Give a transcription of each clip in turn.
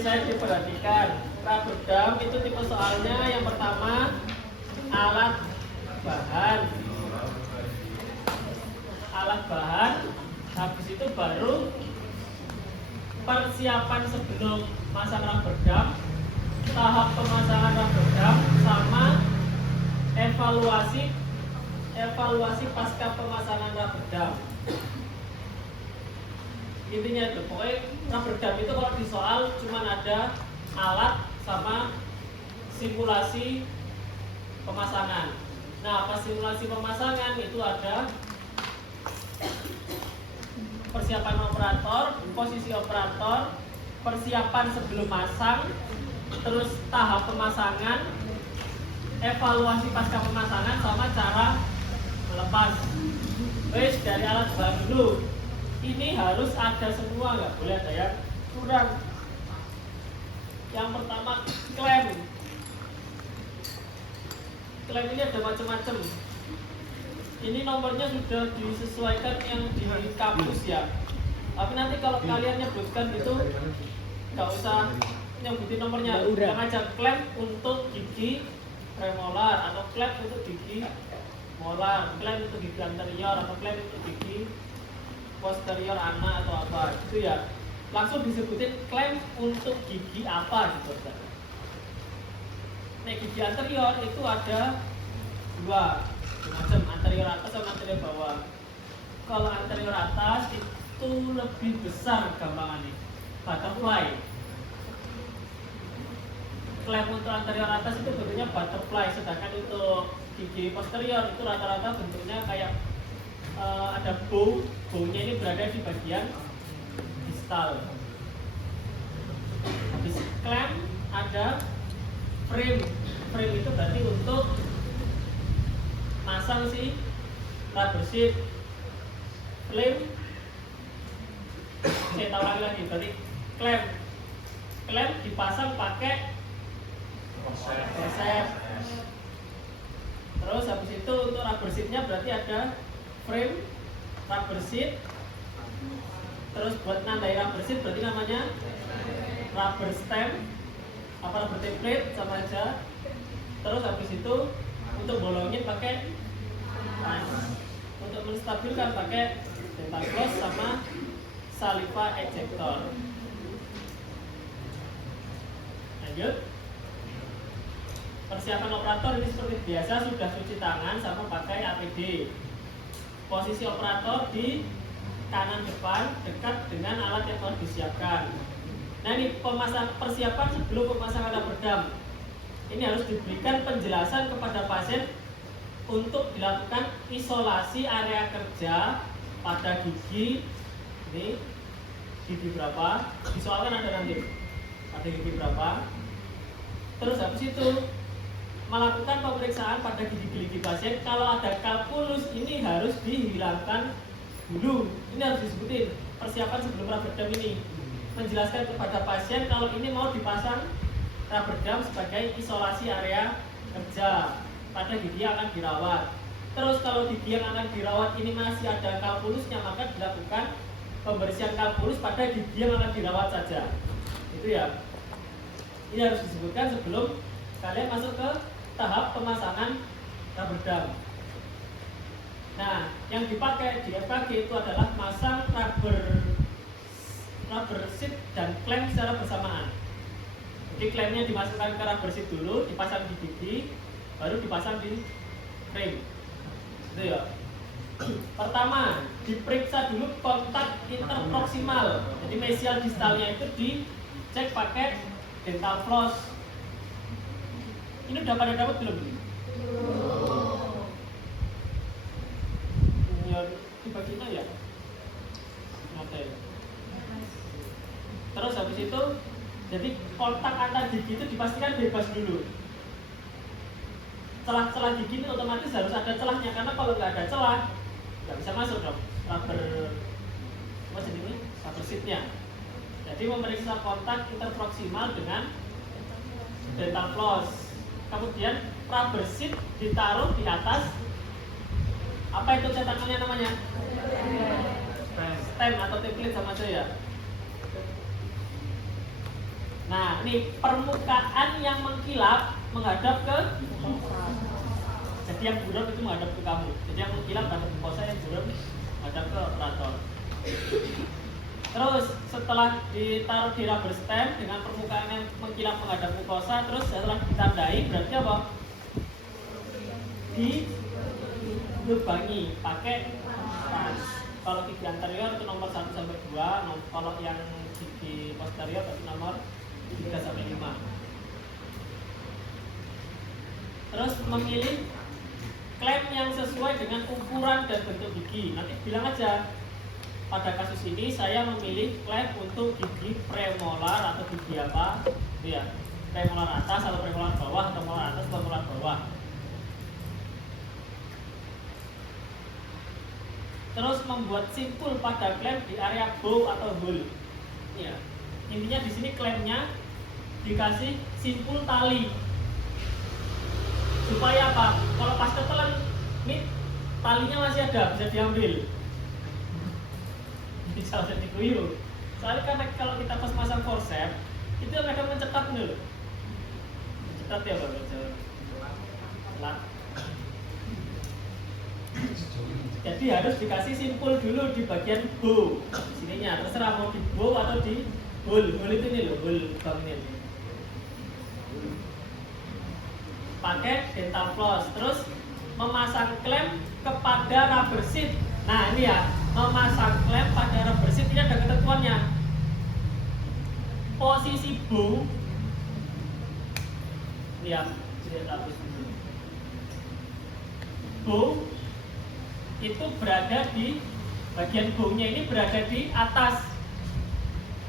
saya diperhatikan. Rubber dam itu tipe soalnya yang pertama alat bahan. Alat bahan, habis itu baru persiapan sebelum masang rubber dam, tahap pemasangan rubber dam, sama evaluasi pasca pemasangan rubber dam. Intinya itu, pokoknya rubber dam itu kalau di soal cuma ada alat sama simulasi pemasangan. Nah, pas simulasi pemasangan itu ada persiapan operator, posisi operator, persiapan sebelum masang, terus tahap pemasangan, evaluasi pasca pemasangan, sama cara melepas. Wes dari alat bahan dulu. Ini harus ada semua, nggak boleh ada yang kurang. Yang pertama klem. Klem ini ada macam-macam. Ini nomornya sudah disesuaikan yang di kampus ya. Tapi nanti kalau kalian nyebutkan itu nggak usah nyebutin nomornya. Yang aja klem untuk gigi premolar atau klem untuk gigi molar, klem untuk gigi anterior atau klem untuk gigi posterior anak atau apa gitu ya. Langsung disebutin klem untuk gigi apa gitu. Nah, gigi anterior itu ada dua macam, anterior atas sama anterior bawah. Kalau anterior atas itu lebih besar gampangannya, butterfly. Klem untuk anterior atas itu bentuknya butterfly, sedangkan untuk gigi posterior itu rata-rata bentuknya kayak ada baunya ini berada di bagian distal. Habis klem ada frame. Frame itu berarti untuk masang si rubber sheet. Frame, saya tahu lagi berarti klem dipasang pakai korset. Terus habis itu untuk rubber sheetnya berarti ada frame, rubber sheet. Terus buat nandai rubber sheet berarti namanya rubber stamp, apa rubber template sama aja. Terus habis itu untuk bolongin pakai punch, untuk menstabilkan pakai dental floss sama saliva ejector. Lanjut. Persiapan operator ini seperti biasa, sudah cuci tangan sama pakai APD. Posisi operator di kanan depan dekat dengan alat yang telah disiapkan. Nah, ini persiapan sebelum pemasangan rubber dam. Ini harus diberikan penjelasan kepada pasien untuk dilakukan isolasi area kerja pada gigi. Ini gigi berapa? Disoalkan ada nanti. Pada gigi berapa? Terus habis itu melakukan pemeriksaan pada gigi-gigi pasien. Kalau ada kalkulus ini harus dihilangkan dulu. Ini harus disebutin persiapan sebelum rubber dam ini. Menjelaskan kepada pasien kalau ini mau dipasang rubber dam sebagai isolasi area kerja pada gigi yang akan dirawat. Terus kalau gigi yang akan dirawat ini masih ada kalkulusnya, maka dilakukan pembersihan kalkulus pada gigi yang akan dirawat saja. Itu ya. Ini harus disebutkan sebelum kalian masuk ke tahap pemasangan rubber dam. Nah, yang dipakai di FKG itu adalah masang rubber sheet dan klem secara bersamaan. Jadi klemnya dimasukkan ke rubber sheet dulu, dipasang di gigi, baru dipasang di frame. Itu ya. Pertama, diperiksa dulu kontak interproksimal. Jadi mesial distalnya itu dicek pakai dental floss. Ini udah pada dapat belum? Ya, dibaginya ya. Oke. Terus habis itu, jadi kontak antar gigi itu dipastikan bebas dulu. Celah-celah gigi ini otomatis harus ada celahnya, karena kalau nggak ada celah, nggak bisa masuk dong rubber sheetnya. Jadi memeriksa kontak interproksimal dengan dental floss. Kemudian rubber sheet ditaruh di atas apa itu cetakannya namanya? Stem atau template sama aja ya. Nah, ini permukaan yang mengkilap menghadap ke jadi yang buram itu menghadap ke kamu. Jadi yang mengkilap menghadap ke mukosa, yang buram menghadap ke operator. Terus setelah ditaruh di rubber stamp dengan permukaan yang mengkilap menghadap mukosa, terus setelah ditandai berarti apa? Dilubangi pakai stans. Kalau gigi anterior itu nomor 1 sampai 2, kalau yang gigi posterior itu nomor 3 sampai 5. Terus memilih klem yang sesuai dengan ukuran dan bentuk gigi. Nanti bilang aja, pada kasus ini saya memilih klem untuk gigi premolar atau gigi apa? Itu ya, premolar atas atau premolar bawah, atau molar atas atau molar bawah. Terus membuat simpul pada klem di area bow atau hole. Ya. Intinya di sini klemnya dikasih simpul tali. Supaya apa? Kalau pas ketelan, ini talinya masih ada, bisa diambil. Bisa diguyur. Soalnya karena kalau kita pas masang forceps, itu kadang mencetak dulu. Mencetak ya Bapak Jawa. Jadi harus dikasih simpul dulu di bagian bow. Di sininya terserah mau di bow atau di hole. Hole itu nih loh, hole bangnya. Pakai dental floss, terus memasang klem kepada rubber sheet. Nah ini ya, memasang klem pada rubber sheet ini ada ketentuannya. Posisi bow, lihat, bow itu berada di bagian bow-nya ini berada di atas.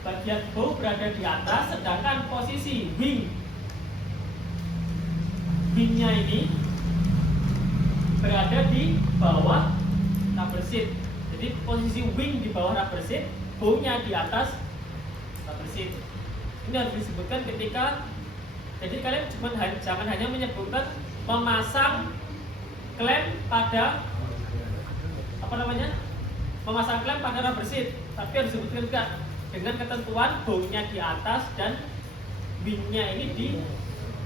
Bagian bow berada di atas, sedangkan posisi wingnya ini berada di bawah rubber sheet. Jadi posisi wing di bawah rubber sheet, bow-nya di atas rubber sheet. Ini harus disebutkan ketika, jadi kalian jangan hanya menyebutkan memasang klem pada memasang klem pada rubber sheet, tapi harus disebutkan juga dengan ketentuan bow-nya di atas dan wing-nya ini di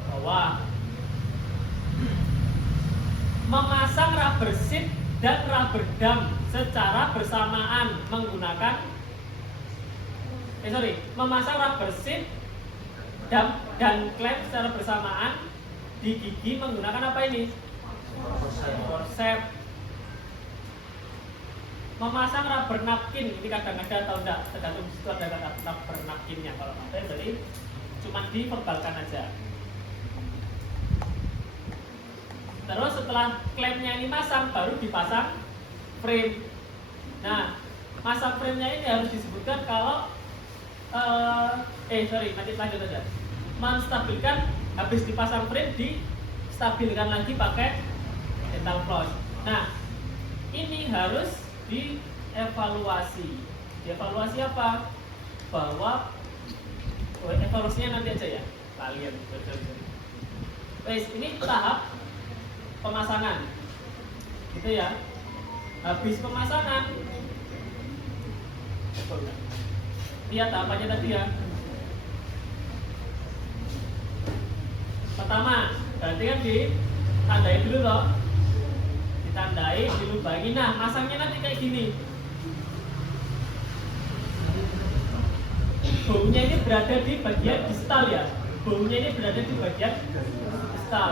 bawah. Memasang rubber sheet dan rubber dam secara bersamaan menggunakan memasang rubber sheet dan klem secara bersamaan di gigi menggunakan apa ini? Forceps. Memasang rubber napkin, ini kadang ada atau enggak, tergantung situ ada rubber napkinnya. Kalau ada berarti cuma diverbalkan aja. Terus setelah klemnya ini masang, baru dipasang frame. Nah, masang framenya ini harus disebutkan kalau nanti lanjut aja. Menstabilkan, habis dipasang frame, distabilkan lagi pakai dental floss. Nah, ini harus dievaluasi. Dievaluasi apa? Bahwa evaluasinya nanti aja ya, kalian. Ini tahap pemasangan, gitu ya. Habis pemasangan, lihat tahapannya tadi ya. Pertama, berarti kan ditandai dulu loh. Ditandai, dilubangi. Nah, masangnya nanti kayak gini. Baunya ini berada di bagian distal ya. Baunya ini berada di bagian distal.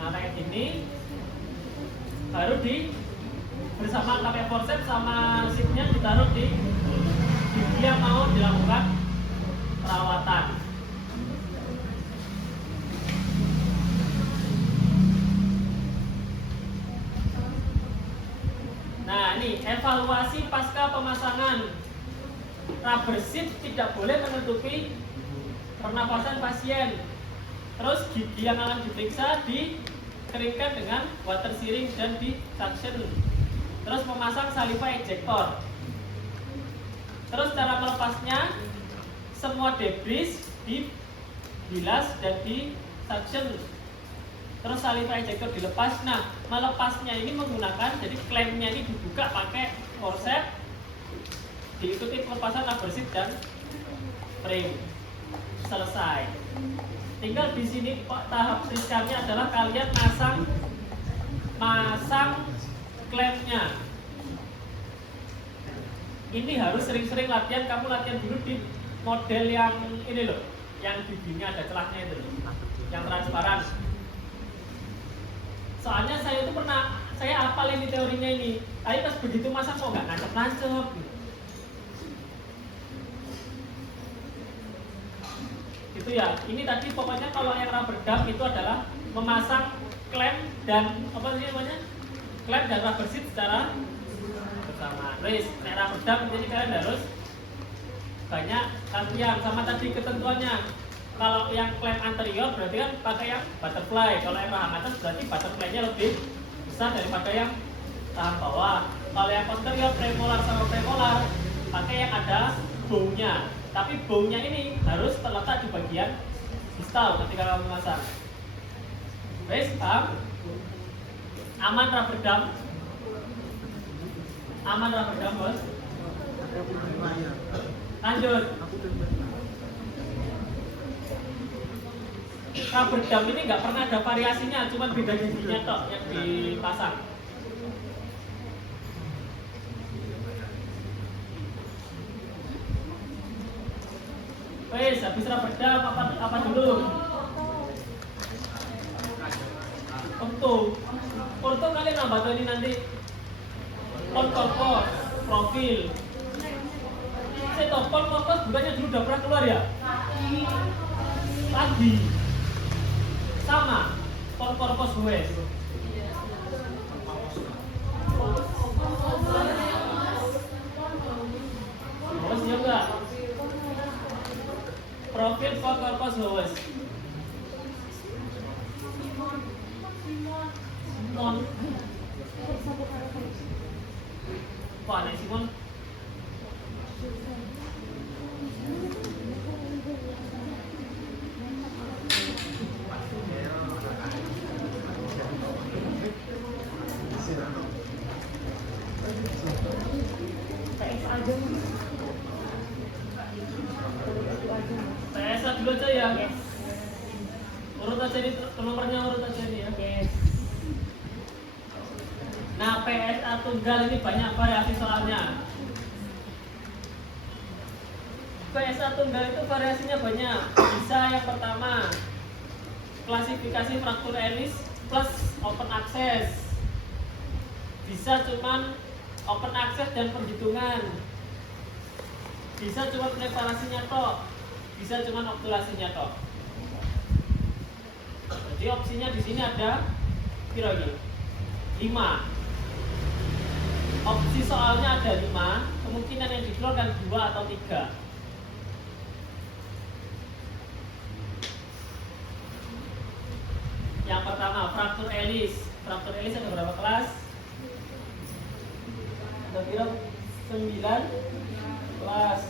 Nah, kayak gini. Baru bersama pakai forceps sama sheetnya ditaruh di gigi yang mau dilakukan perawatan. Nah, ini evaluasi pasca pemasangan. Rubber sheet tidak boleh menutupi pernapasan pasien. Terus gigi yang akan diperiksa dikeringkan dengan water searing dan di suction. Terus memasang saliva ejector. Terus cara melepasnya, semua debris dibilas dan di suction. Terus saliva ejector dilepas. Nah, melepasnya ini menggunakan, jadi klemnya ini dibuka pakai forceps. diikuti pelepasan rubber sheet dan frame. Selesai. Tinggal di sini tahap riskannya adalah kalian masang klemnya. Ini harus sering-sering latihan. Kamu latihan dulu di model yang ini loh, yang bibinya ada celahnya itu loh, yang transparan. Soalnya saya itu saya hafal ini teorinya ini. Tapi pas begitu masang kok nggak nancep-nancep. Gitu ya. Ini tadi pokoknya kalau yang rubber dam itu adalah memasang klem dan apa sih namanya? Klem dan rubber sheet secara bersama. Wes, nek rubber dam jadi kalian harus banyak latihan sama tadi ketentuannya. Kalau yang klem anterior berarti kan pakai yang butterfly. Kalau yang rahang atas berarti butterfly-nya lebih besar daripada yang rahang bawah. Kalau yang posterior premolar sama premolar pakai yang ada bow-nya. Tapi bow-nya ini harus terletak di bagian distal ketika kamu masang. Wes, paham? Aman rubber dam? Aman rubber dam, bos? Lanjut. Rubber dam ini nggak pernah ada variasinya, cuma beda giginya tok yang dipasang. Wes, habis rubber dam apa dulu? Orto kalian nambah tuh ini nanti korpos, profil. Saya tahu korpos bukannya dulu udah pernah keluar ya? Tadi sama korpos wes. Wes ya enggak? Profil korpos wes. Simon. Kok aneh Simon? PSA dulu aja ya. Urut aja nih, nomornya urut aja nih ya. Nah, PSA tunggal ini banyak variasi soalnya. PSA tunggal itu variasinya banyak. Bisa yang pertama, klasifikasi fraktur Ellis plus open access. Bisa cuman open access dan perhitungan. Bisa cuma preparasinya tok. Bisa cuma obturasinya tok. Jadi opsinya di sini ada piro iki? 5. Opsi soalnya ada 5, kemungkinan yang dikeluarkan 2 atau 3. Yang pertama, fraktur Ellis. Fraktur Ellis ada berapa kelas? Kira-kira 9 kelas.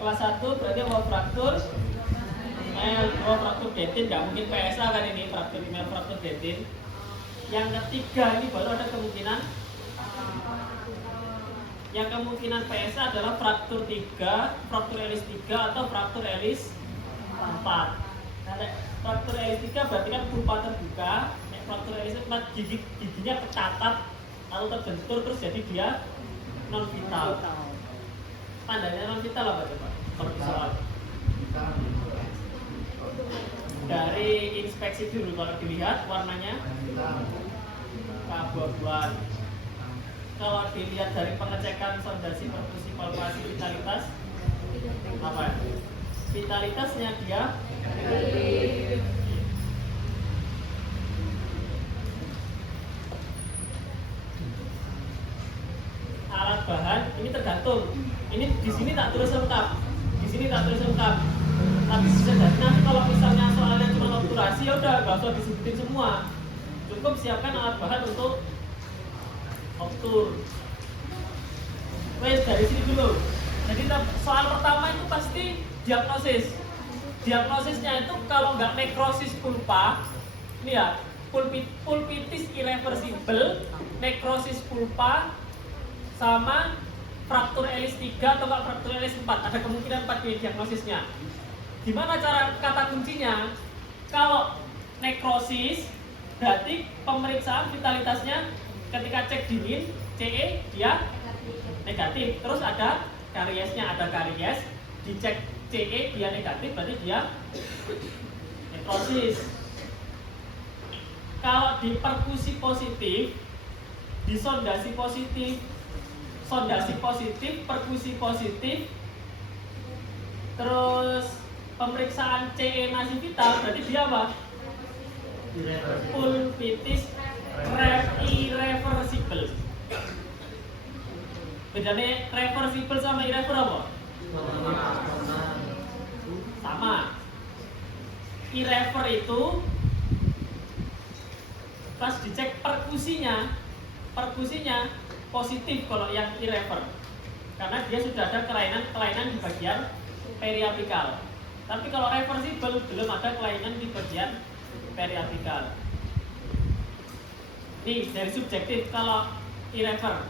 Kelas 1 berarti mau fraktur fraktur dentin, nggak mungkin PSA kan ini, fraktur email, fraktur dentin. Yang ketiga ini baru ada kemungkinan. Yang kemungkinan PSA adalah fraktur 3, fraktur Ellis 3 atau fraktur Ellis 4. Nah, fraktur Ellis 3 berarti kan pulpa terbuka. Fraktur Ellis 4 giginya kecatat atau terbentur terus jadi dia non vital. Tandanya non vital apa coba? Soal. Dari inspeksi dulu kalau dilihat warnanya keabu-abuan. Kalau dilihat dari pengecekan sondasi perfusi palpasi vitalitas apa? Vitalitasnya dia alat bahan ini tergantung. Ini di sini tak tulis lengkap, di sini tak tulis lengkap. Tapi bisa jadi nanti kalau misalnya soalnya cuma obturasi ya udah gak usah disebutin semua. Cukup siapkan alat bahan untuk obtur. Wes dari sini dulu. Jadi soal pertama itu pasti diagnosis. Diagnosisnya itu kalau nggak nekrosis pulpa, ini ya pulpitis irreversible, nekrosis pulpa, sama fraktur elis 3 atau nggak fraktur elis 4. Ada kemungkinan 4 di diagnosisnya. Gimana cara kata kuncinya? Kalau nekrosis berarti pemeriksaan vitalitasnya ketika cek dingin CE dia negatif. Terus ada kariesnya, ada karies, dicek CE dia negatif berarti dia nekrosis. Kalau di perkusi positif, di sondasi positif, perkusi positif, terus pemeriksaan CE masih vital, berarti dia apa? Pulpitis irreversible. Bedanya reversible sama irreversible apa? Sama. Irrever itu pas dicek perkusinya positif kalau yang irrever, karena dia sudah ada kelainan di bagian periapikal. Tapi kalau reversible belum ada kelainan di bagian periapikal. Ini dari subjektif. Kalau irrever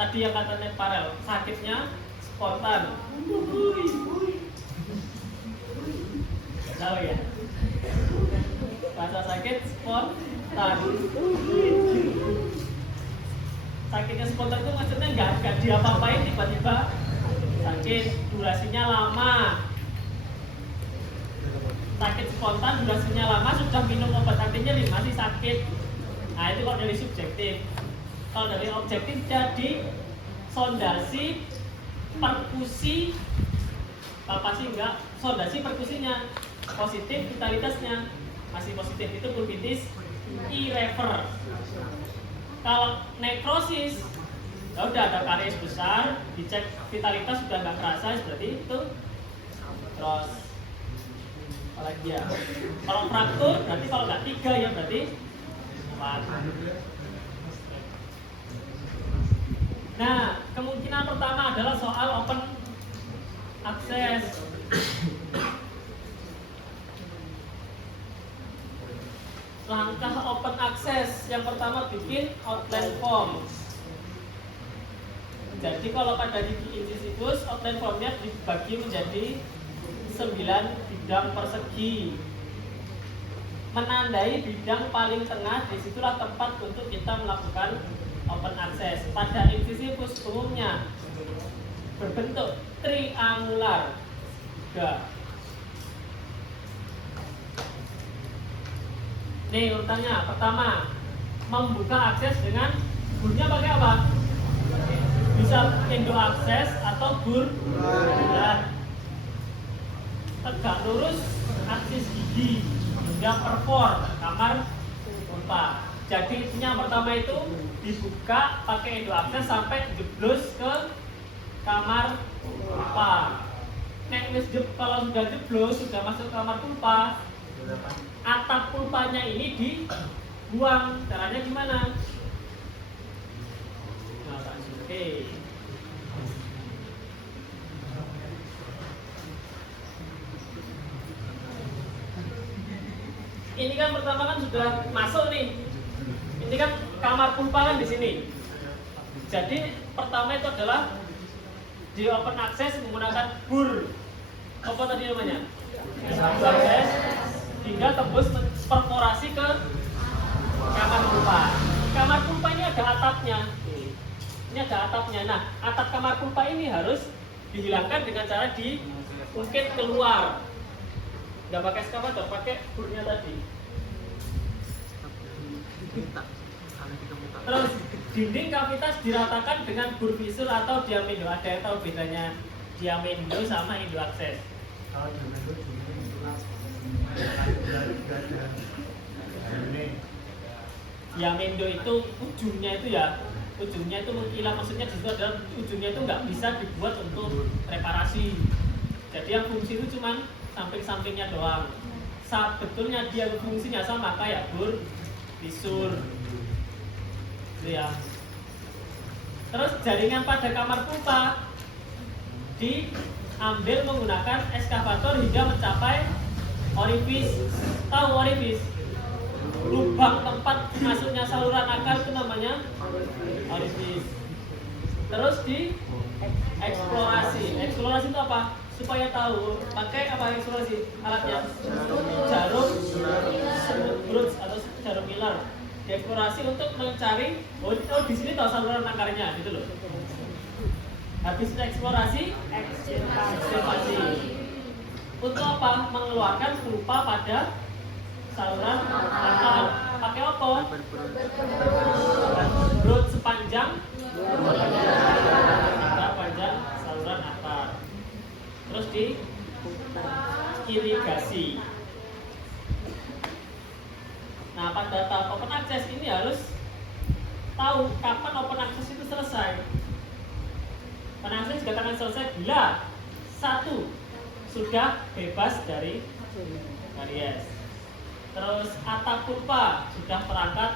tadi yang katanya parel, sakitnya spontan. Tahu ya? Bahasa sakit spontan. Sakitnya spontan itu maksudnya nggak diapa-apain, tiba-tiba sakit, durasinya lama. Sakit spontan, durasinya lama, sudah minum obat anti nyeri masih sakit. Nah itu kalau dari subjektif. Kalau dari objektif jadi sondasi perkusi palpasi enggak, sondasi perkusinya positif, vitalitasnya masih positif, itu pulpitis irrever. Kalau nekrosis, ya udah ada karies besar, dicek vitalitas sudah nggak kerasa, berarti itu. Terus apalagi ya? Kalau fraktur, berarti kalau nggak 3 ya berarti 4. Nah, kemungkinan pertama adalah soal open access. Langkah open access yang pertama bikin outline form. Jadi kalau pada gigi incisivus, outline formnya dibagi menjadi 9 bidang persegi. Menandai bidang paling tengah, disitulah tempat untuk kita melakukan open access. Pada incisivus umumnya berbentuk triangular. Nih urutannya, pertama membuka akses dengan burnya pakai apa? Bisa endo akses atau bur bulat. Tegak lurus aksis gigi hingga perfor kamar pulpa. Jadi yang pertama itu dibuka pakai endo akses sampai jeblos ke kamar pulpa. Kalau sudah jeblos, sudah masuk kamar pulpa, atap pulpanya ini dibuang. Caranya gimana? Oke. Ini kan pertama kan sudah masuk nih. Ini kan kamar pulpa kan di sini. Jadi pertama itu adalah di open access menggunakan bur. Apa tadi namanya? Akses hingga tembus perforasi ke kamar pulpa. Kamar pulpa ini ada atapnya. Ini ada atapnya. Nah, atap kamar pulpa ini harus dihilangkan dengan cara diungkit keluar. Nggak pakai eskavator, pakai burnya tadi. Terus dinding kavitas diratakan dengan bur visur atau diamendo. Ada yang tahu bedanya diamendo sama endo akses? Kalau diamendo diamendo itu ujungnya itu mengkilat, maksudnya di situ adalah ujungnya itu nggak bisa dibuat untuk reparasi. Jadi yang fungsi itu cuma samping-sampingnya doang. Sebetulnya dia fungsinya sama kayak bur visur. Itu ya. Terus jaringan pada kamar pulpa diambil menggunakan eskavator hingga mencapai orifis. Tahu orifis? Lubang tempat masuknya saluran akar itu namanya orifis. Terus di eksplorasi. Eksplorasi itu apa? Supaya tahu, pakai apa eksplorasi? Alatnya jarum Brooks atau jarum Miller. Eksplorasi untuk mencari oh di sini tahu saluran akarnya gitu loh. Habis eksplorasi, ekskavasi. Untuk apa? Mengeluarkan rupa pada saluran akar. Pakai apa? Brut sepanjang panjang saluran akar. Terus di irigasi. Nah, pada tahap open access ini harus tahu kapan open access itu selesai. Open access dikatakan selesai bila satu sudah bebas dari karies. Terus atap pulpa sudah terangkat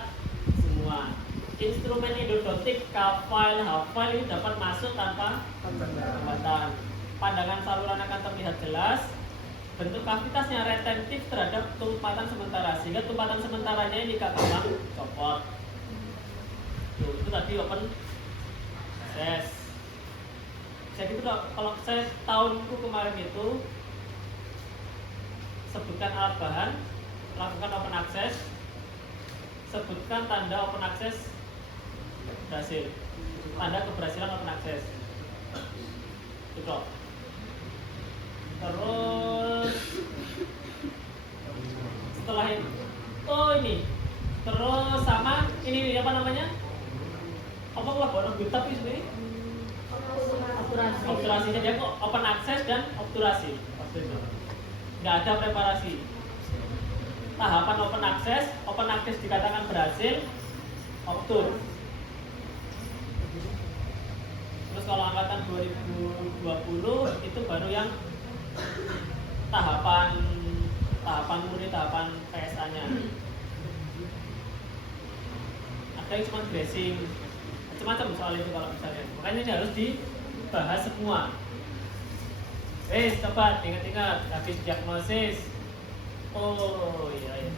semua. Instrumen endodontik, K-file, H-file ini dapat masuk tanpa hambatan. Pandangan saluran akan terlihat jelas. Bentuk kavitasnya retentif terhadap tumpatan sementara, sehingga tumpatan sementaranya ini gak gampang copot. Tuh, itu tadi open access. Jadi itu kalau saya tahunku kemarin itu sebutkan alat bahan, lakukan open access, sebutkan tanda open access berhasil, tanda keberhasilan open access. Itu. Terus setelah ini, oh ini, terus sama ini apa namanya? Apa laboratorium bitap ini? Obturasinya dia kok open access dan obturasi. Nggak ada preparasi. Tahapan open access dikatakan berhasil, obtur. Terus kalau angkatan 2020 itu baru yang tahapan murni, tahapan PSA-nya. Ada yang cuma dressing, macam-macam soal itu kalau misalnya. Makanya ini harus dibahas semua. Coba ingat-ingat habis diagnosis. Oh iya.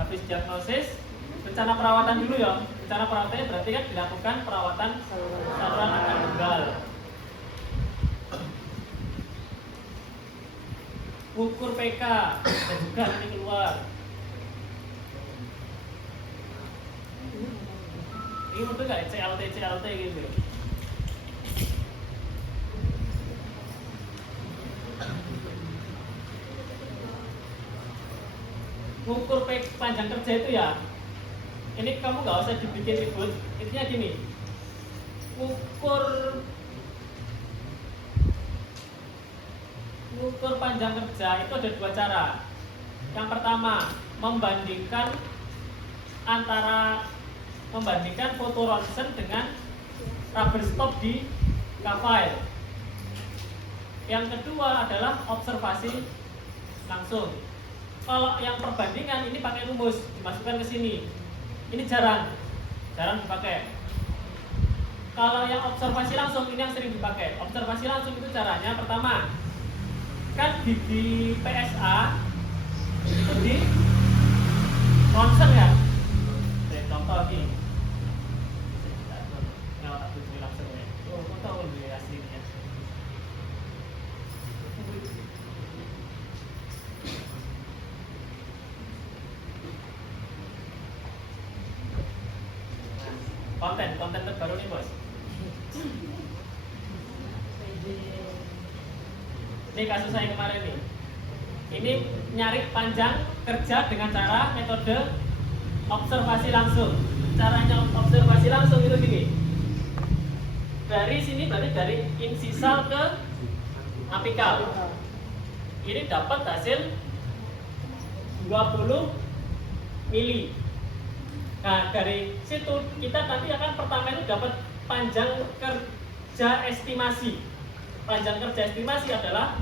Habis diagnosis, rencana perawatan dulu ya. Rencana perawatannya berarti kan dilakukan perawatan saluran akar tunggal. Ukur PK dan juga nanti keluar. Ini betul nggak CLT gitu? Ukur panjang kerja itu ya. Ini kamu nggak usah dibikin ribut. Intinya gini. Ukur panjang kerja itu ada dua cara. Yang pertama, membandingkan foto ronsen dengan rubber stop di K-file. Yang kedua adalah observasi langsung. Kalau yang perbandingan ini pakai rumus, dimasukkan ke sini. Ini jarang dipakai. Kalau yang observasi langsung ini yang sering dipakai. Observasi langsung itu caranya pertama, kan di PSA itu di ronsen ya. Contoh ini. Kamu tahu ini aslinya. Konten terbaru nih bos. Ini kasus saya kemarin nih. Ini nyari panjang kerja dengan cara metode observasi langsung. Caranya observasi langsung itu gini. Dari sini berarti dari insisal ke apikal. Ini dapat hasil 20 mili. Nah, dari situ kita nanti akan pertama itu dapat panjang kerja estimasi. Panjang kerja estimasi adalah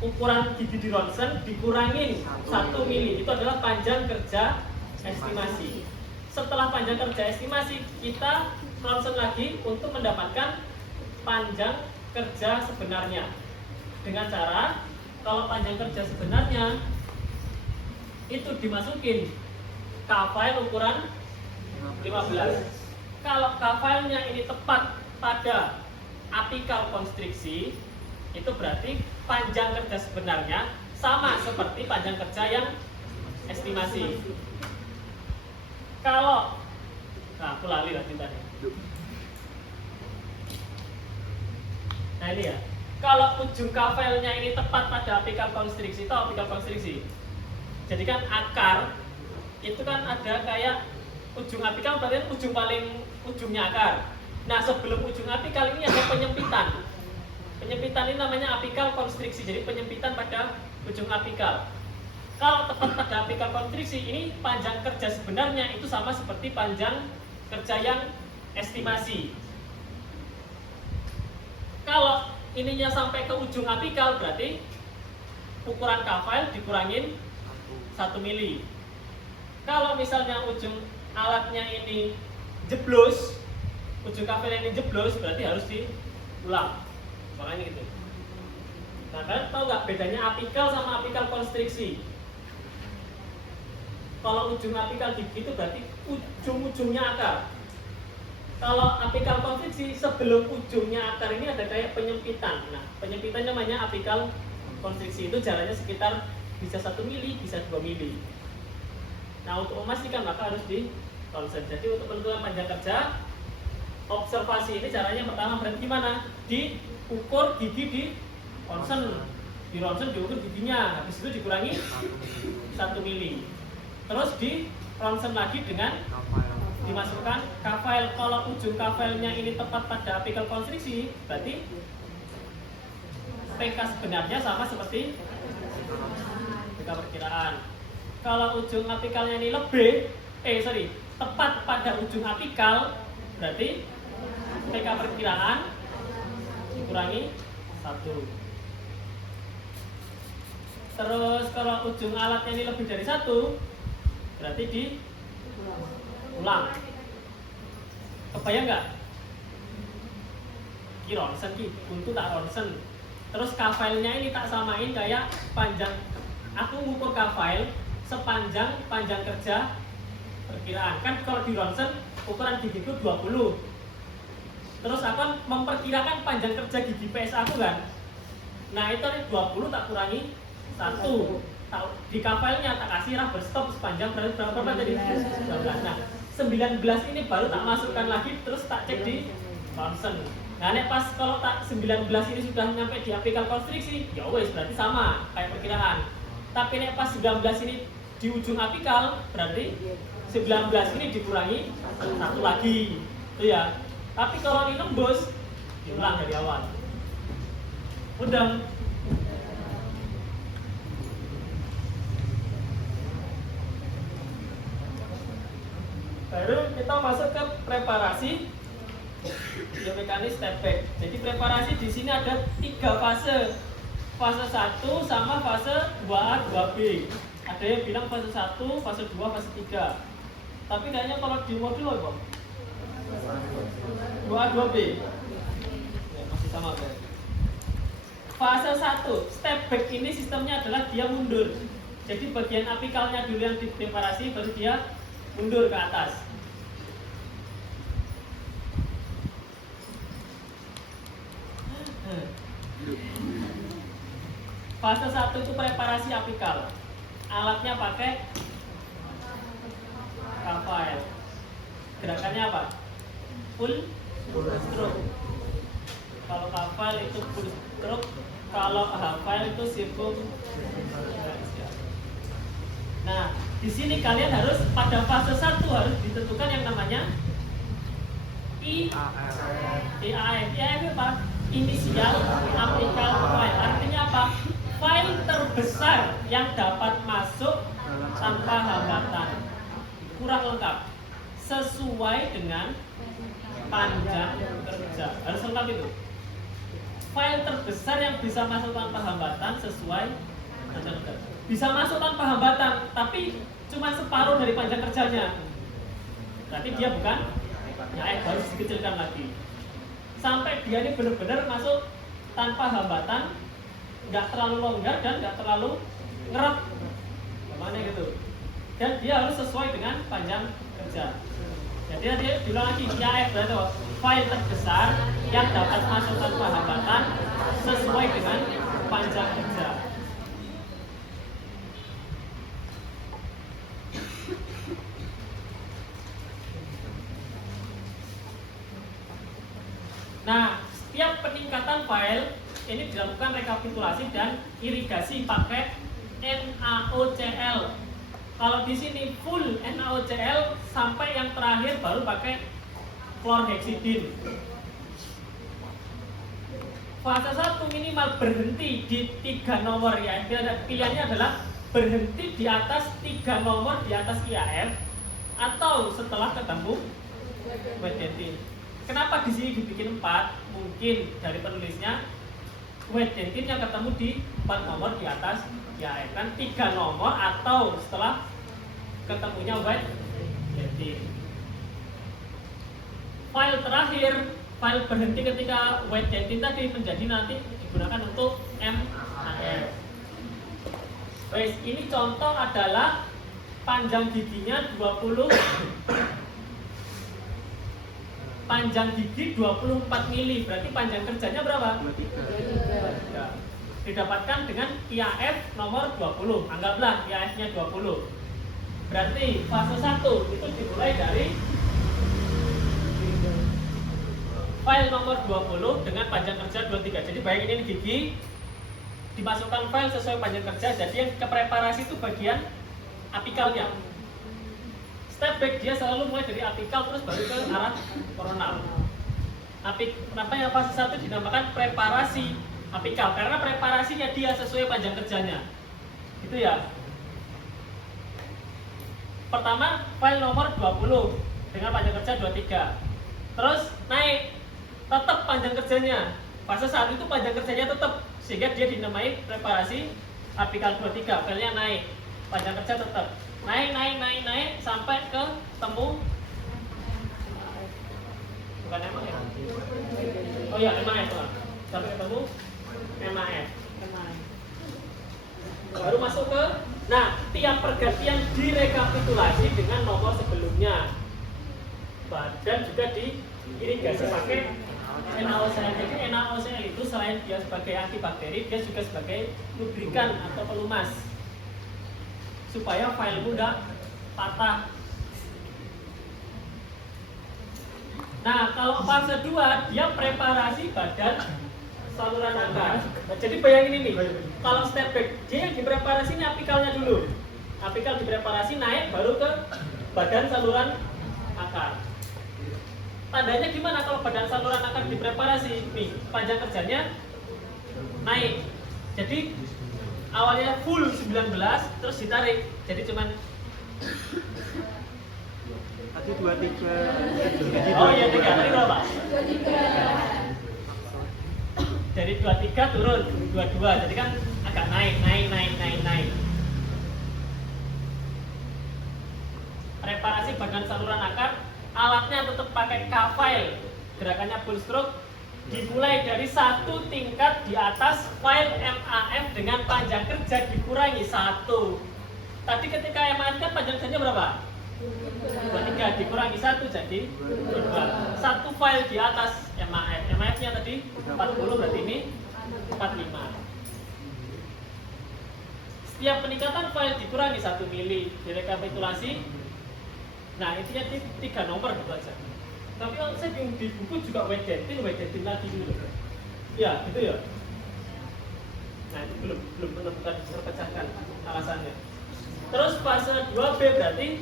ukuran gigi di ronsen dikurangin 1 mili. Itu adalah panjang kerja estimasi. Setelah panjang kerja estimasi, kita ronsen lagi untuk mendapatkan panjang kerja sebenarnya. Dengan cara, kalau panjang kerja sebenarnya itu dimasukin K-file ukuran 15. kalau kafalnya ini tepat pada apikal konstriksi, itu berarti panjang kerja sebenarnya sama seperti panjang kerja yang estimasi. Kalau, nah aku lali lah ceritanya. Nah ini ya, kalau ujung kafalnya ini tepat pada apikal konstriksi, itu apikal konstriksi. Jadi kan akar itu kan ada kayak ujung apikal, berarti paling ujungnya akar. Nah sebelum ujung apikal ini ada penyempitan. Penyempitan ini namanya apikal konstriksi. Jadi penyempitan pada ujung apikal. Kalau tepat pada apikal konstriksi, ini panjang kerja sebenarnya itu sama seperti panjang kerja yang estimasi. Kalau ininya sampai ke ujung apikal, berarti ukuran kafal dikurangin 1 mili. Kalau misalnya ujung alatnya ini jeblos, ujung kafalnya ini jeblos, berarti harus diulang. Makanya gitu. Nah, kalian tahu nggak bedanya apikal sama apikal konstriksi? Kalau ujung apikal gitu berarti ujung-ujungnya akar. Kalau apikal konstriksi sebelum ujungnya akar ini ada kayak penyempitan. Nah, penyempitan namanya apikal konstriksi. Itu jaraknya sekitar bisa 1 mili, bisa 2 mili. Nah, untuk memastikan maka harus di ronsen. Jadi untuk penentuan panjang kerja, observasi ini caranya pertama berarti gimana? Diukur gigi di ronsen. Di ronsen diukur giginya, habis itu dikurangi 1 mili. Terus di ronsen lagi dengan dimasukkan kafal. Kalau ujung kafalnya ini tepat pada apikal konstriksi, berarti PK sebenarnya sama seperti PK perkiraan. Kalau ujung apikalnya ini tepat pada ujung apikal, berarti PK perkiraan dikurangi 1. Terus kalau ujung alatnya ini lebih dari 1, berarti diulang. Kebayang nggak? Ki ronsen ki, untuk tak ronsen. Terus kafalnya ini tak samain kayak panjang. Aku ngukur kafal sepanjang panjang kerja perkiraan. Kan kalau di ronsen ukuran gigiku 20. Terus akan memperkirakan panjang kerja gigi PS aku kan. Nah itu 20 tak kurangi 1. Di kafalnya tak kasih rubber stop sepanjang berapa tadi? 19. Nah 19 ini baru tak masukkan lagi, terus tak cek di ronsen. Nah nek pas kalau tak 19 ini sudah nyampe di apikal konstriksi, ya wes berarti sama kayak perkiraan. Tapi nek pas 19 ini di ujung apikal, berarti 19 ini dikurangi 1 lagi. Itu ya. Tapi kalau ini nembus, diulang dari awal. Udah. Baru kita masuk ke preparasi biomekanis step back. Jadi preparasi di sini ada 3 fase. Fase 1 sama fase 2A, 2B. Ada yang bilang fase 1, fase 2, fase 3. Tapi kayaknya kalau di modul apa? 2A, 2B. Ya, masih sama kan? Fase 1, step back ini sistemnya adalah dia mundur. Jadi bagian apikalnya dulu yang di preparasi, baru dia mundur ke atas. Fase 1 itu preparasi apikal. Alatnya pakai kafal. Gerakannya apa? Full stroke. Kalau kafal itu full stroke, kalau hafal itu sirkum. Nah, di sini kalian harus pada fase 1 harus ditentukan yang namanya IAF. IAF apa? Inisial apikal file. Artinya apa? File terbesar yang dapat masuk tanpa hambatan. Kurang lengkap. Sesuai dengan panjang kerja. Harus lengkap itu. File terbesar yang bisa masuk tanpa hambatan sesuai panjang kerja. Bisa masuk tanpa hambatan, tapi cuma separuh dari panjang kerjanya. Berarti dia bukan harus dikecilkan lagi. Sampai dia ini benar-benar masuk tanpa hambatan, nggak terlalu longgar dan nggak terlalu ngerat, gimana gitu. Dan dia harus sesuai dengan panjang kerja. Jadi nanti bilang lagi IAF berarti apa? File terbesar yang dapat masuk tanpa hambatan sesuai dengan panjang kerja. Nah, setiap peningkatan file ini dilakukan rekapitulasi dan irigasi pakai NaOCl. Kalau di sini full NaOCl sampai yang terakhir baru pakai chlorhexidin. Fase 1 minimal berhenti di 3 nomor ya. Pilihannya adalah berhenti di atas 3 nomor di atas IAF atau setelah ketemu Wedetin. Kenapa di sini dibikin 4? Mungkin dari penulisnya Wedetin yang ketemu di 4 nomor di atas IAF kan 3 nomor atau setelah ketemunya Wedetin. File terakhir, file berhenti ketika Wedetin tadi menjadi nanti digunakan untuk MAF. Baik, ini contoh adalah panjang giginya 20, panjang gigi 24 mili, berarti panjang kerjanya berapa? 23. Didapatkan dengan IAF nomor 20, anggaplah IAF-nya 20. Berarti fase 1 itu dimulai dari file nomor 20 dengan panjang kerja 23. Jadi bayangin ini gigi, dimasukkan file sesuai panjang kerja, jadi yang ke preparasi itu bagian apikalnya. Step back dia selalu mulai dari apikal terus baru ke arah koronal. Kenapa yang fase 1 dinamakan preparasi apikal? Karena preparasinya dia sesuai panjang kerjanya. Gitu ya. Pertama, file nomor 20 dengan panjang kerja 23. Terus naik, tetap panjang kerjanya. Fase 1 itu panjang kerjanya tetap, sehingga dia dinamai preparasi apikal 23. Filenya naik, panjang kerja tetap. Naik sampai ke temu bukan MAF. Oh ya, MAF lah. Sampai ketemu MAF. Baru masuk ke, nah, tiap pergantian direkapitulasi dengan nomor sebelumnya. Dan juga diirigasi pakai NaOCl. Jadi NaOCl itu selain dia sebagai antibakteri, dia juga sebagai lubrikan atau pelumas supaya file mudah patah. Nah, kalau fase 2 dia preparasi badan saluran akar. Nah, jadi bayangin ini, kalau step back, dia yang dipreparasi ini apikalnya dulu. Apikal dipreparasi naik baru ke badan saluran akar. Tandanya gimana kalau badan saluran akar dipreparasi? Nih, panjang kerjanya naik. Jadi awalnya full 19 terus ditarik. Jadi cuman tadi 23. Oh iya 3 tadi berapa? 23. Dari 23 turun 22. Jadi kan agak naik. Preparasi badan saluran akar, alatnya tetap pakai K-file. Gerakannya full stroke. Dimulai dari 1 tingkat di atas file MAF dengan panjang kerja dikurangi 1. Tadi ketika MAF kan panjang kerjanya berapa? 23 dikurangi 1 jadi 22. 1 file di atas MAF. MAF-nya tadi 40, berarti ini 45. Setiap peningkatan file dikurangi 1 mili. Direkapitulasi. Nah, intinya 3 nomor gitu aja. Tapi kalau saya bingung di buku juga Wedetin lagi dulu. Ya, gitu ya. Nah, itu belum benar-benar terpecahkan alasannya. Terus fase 2B berarti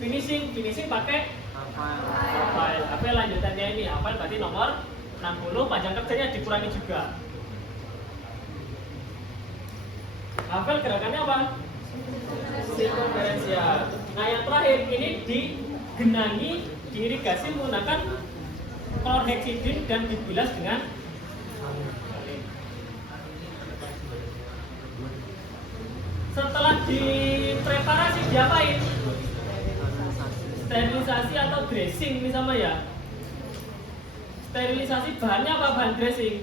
finishing pakai file. Apa lanjutannya ini? Apa berarti nomor 60, panjang kerjanya dikurangi juga. Hafal gerakannya apa? Sirkumferensial. Nah, yang terakhir ini digenangi, diirigasi menggunakan chlorhexidin dan dibilas dengan setelah dipreparasi diapain? Sterilisasi atau dressing ini sama ya. Sterilisasi bahannya apa bahan dressing?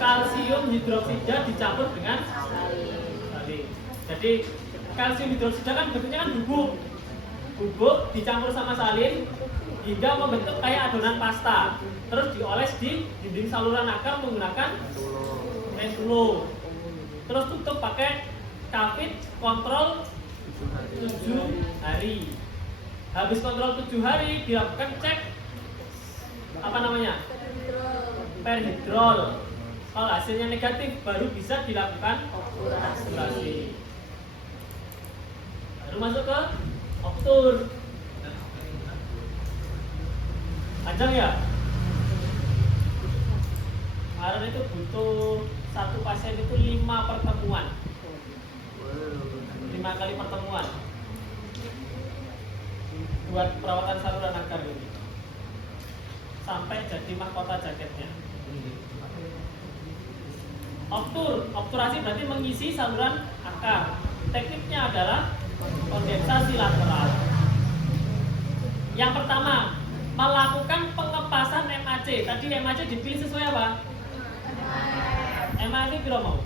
Kalsium hidroksida dicampur dengan saling. Jadi kalsium hidroksida kan bentuknya kan bubuk. bubuk dicampur sama salin hingga membentuk kayak adonan pasta. Terus dioles di dinding saluran akar menggunakan pentulo. Terus tutup pakai kafit kontrol 7 hari. Habis kontrol 7 hari dilakukan cek apa namanya? Perhidrol. Kalau hasilnya negatif baru bisa dilakukan obturasi. Baru masuk ke obtur. Panjang ya? Kemarin itu butuh satu pasien itu 5 pertemuan. 5 kali pertemuan buat perawatan saluran akar ini sampai jadi mahkota jaketnya. Obturasi berarti mengisi saluran akar. Tekniknya adalah kondensasi lateral. Yang pertama, melakukan pengepasan MAC. Tadi MAC dipilih sesuai apa? MAC kira mau?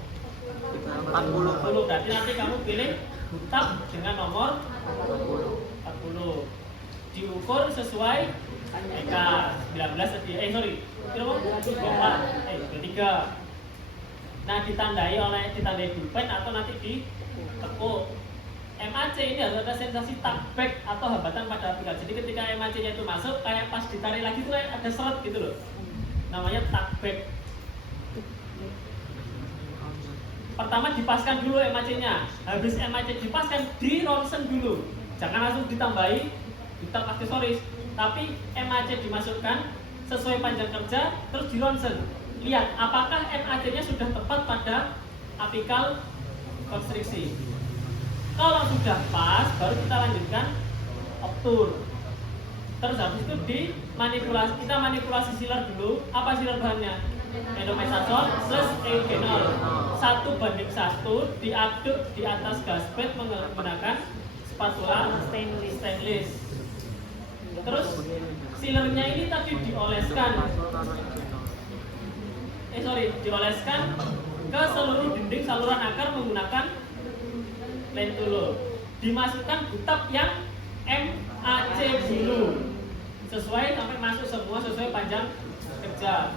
40. Berarti nanti kamu pilih tab dengan nomor 40. Diukur sesuai EK 19 kira mau? 23. Nah, ditandai pulpen atau nanti ditekuk. MAC ini harus ada sensasi takbek atau hambatan pada aplikasi. Jadi ketika MAC-nya itu masuk, kayak pas ditarik lagi itu kayak ada seret gitu loh. Namanya takbek. Pertama dipaskan dulu MAC-nya. Habis MAC dipaskan, di ronsen dulu. Jangan langsung ditambahi tab aksesoris, tapi MAC dimasukkan sesuai panjang kerja, terus di ronsen. Lihat apakah MAC-nya sudah tepat pada apikal konstriksi. Kalau sudah pas, baru kita lanjutkan obtur. Terus habis itu kita manipulasi sealer dulu. Apa sealer bahannya? Endomethasone plus eugenol 1:1 diaduk di atas gasped menggunakan spatula stainless. Terus sealernya ini tadi dioleskan ke seluruh dinding saluran akar menggunakan pentulo. Dimasukkan butap yang MAC dulu sesuai sampai masuk semua sesuai panjang kerja.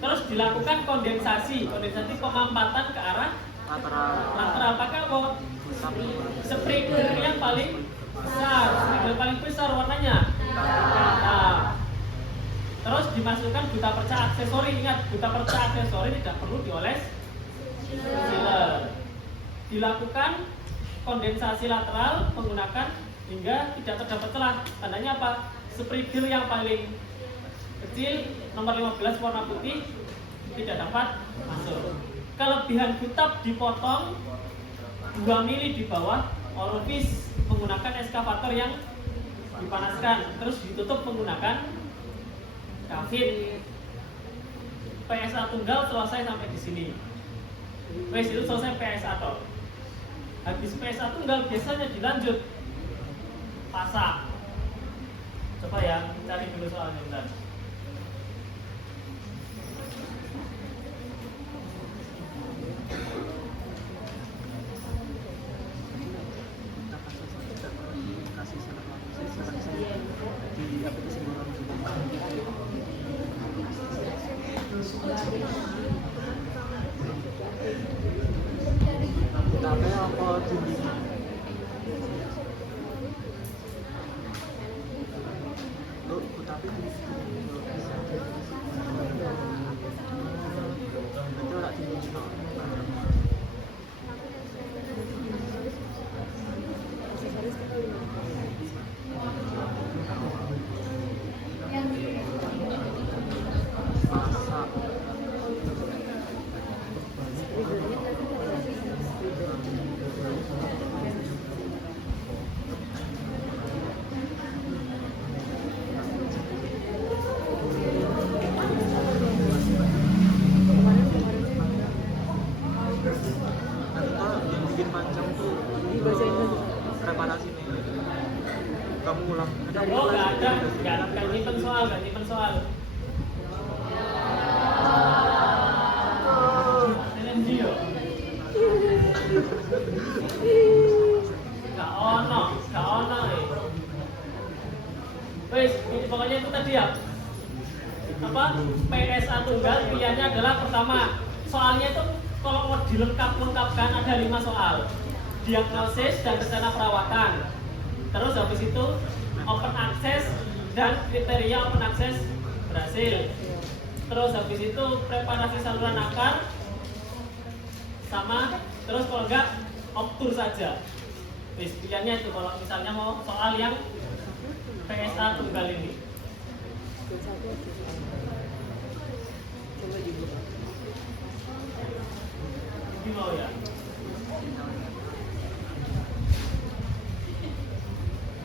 Terus dilakukan kondensasi pemampatan ke arah lateral. Pakai apa? Sprinkler yang paling besar warnanya. Nah, terus dimasukkan buta perca aksesori. Ingat, buta perca aksesori tidak perlu dioles sealer. Dilakukan kondensasi lateral menggunakan hingga tidak terdapat celah. Tandanya apa? Sprinkler yang paling kecil nomor 15 warna putih tidak dapat masuk. Kelebihan butap dipotong 2 mili di bawah orifice menggunakan eskavator yang dipanaskan, terus ditutup menggunakan kafit. PSA tunggal selesai sampai di sini. Wes itu selesai PSA toh. Habis PSA tunggal biasanya dilanjut pasak. Coba ya, cari dulu soalnya bentar. siap. PSA tunggal pilihannya adalah pertama, soalnya itu kalau mau dilengkapkan ada 5 soal. Diagnosis dan rencana perawatan. Terus habis itu open access dan kriteria open access berhasil. Terus habis itu preparasi saluran akar sama, terus kalau enggak obtur saja. Wis pilihannya itu kalau misalnya mau soal yang PSA tunggal ini. Ini mau ya.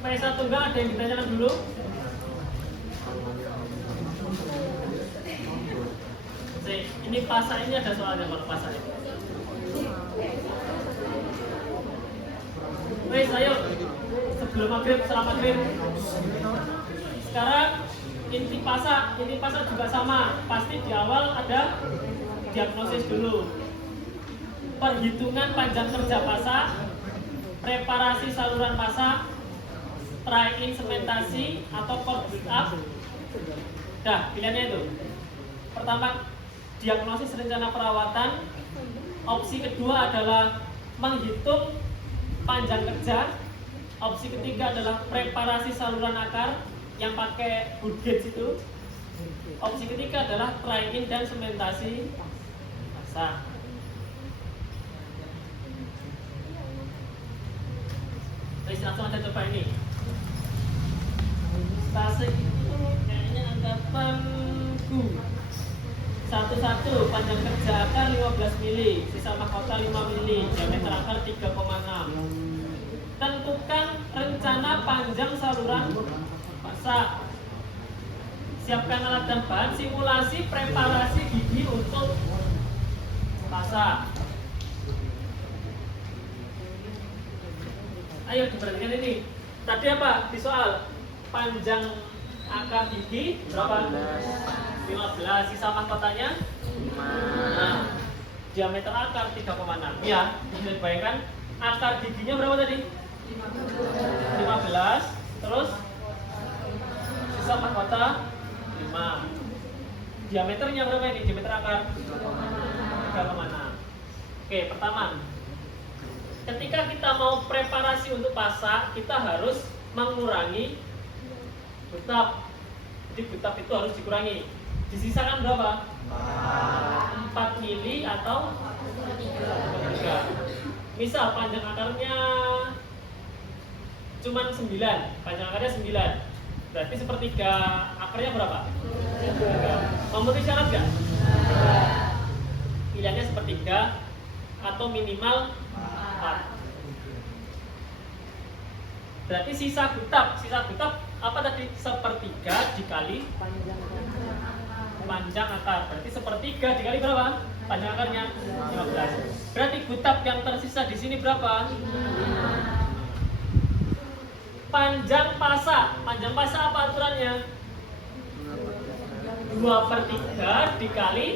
PSA tunggal ada yang ditanyakan dulu? Ini pasar ini ada soalnya kalau pasar ini. Wes, ayo sebelum maghrib, setelah maghrib. Sekarang inti pasar juga sama. Pasti di awal ada diagnosis dulu. Perhitungan panjang kerja pasar, preparasi saluran pasar, try-in sementasi atau core build up. Dah, pilihannya itu. Pertama, diagnosis rencana perawatan. Opsi kedua adalah menghitung panjang kerja. Opsi ketiga adalah preparasi saluran akar yang pakai wood gauge itu. Opsi ketiga adalah try-in dan sementasi pasar. Baik, langsung aja coba ini. Tasik itu kayaknya angkatanku. 11 panjang kerja akar 15 mili, sisa mahkota 5 mili, diameter akar 3,6. Tentukan rencana panjang saluran pasar. Siapkan alat dan bahan, simulasi preparasi gigi untuk pasar. Ayo diperhatikan ini. Tadi apa di soal? Panjang akar gigi berapa? 15. Sisa mahkotanya 5. Nah, diameter akar 3,6. Ya, bisa dibayangkan akar giginya berapa tadi? 15. Terus sisa mahkota 5. Diameternya berapa ini? Diameter akar 3,6. Oke, pertama, ketika kita mau preparasi untuk pasar, kita harus mengurangi butap. Jadi butap itu harus dikurangi. Disisakan berapa? 4 mili atau 3. Misal panjang akarnya cuma 9. Panjang akarnya 9. Berarti sepertiga akarnya berapa? 3. Memenuhi syarat nggak? Pilihannya sepertiga atau minimal 4. Berarti sisa butap apa tadi? Sepertiga dikali panjang akar. Berarti sepertiga dikali berapa? Panjang akarnya 15. Berarti butap yang tersisa di sini berapa? Panjang pasa apa aturannya? 2/3 dikali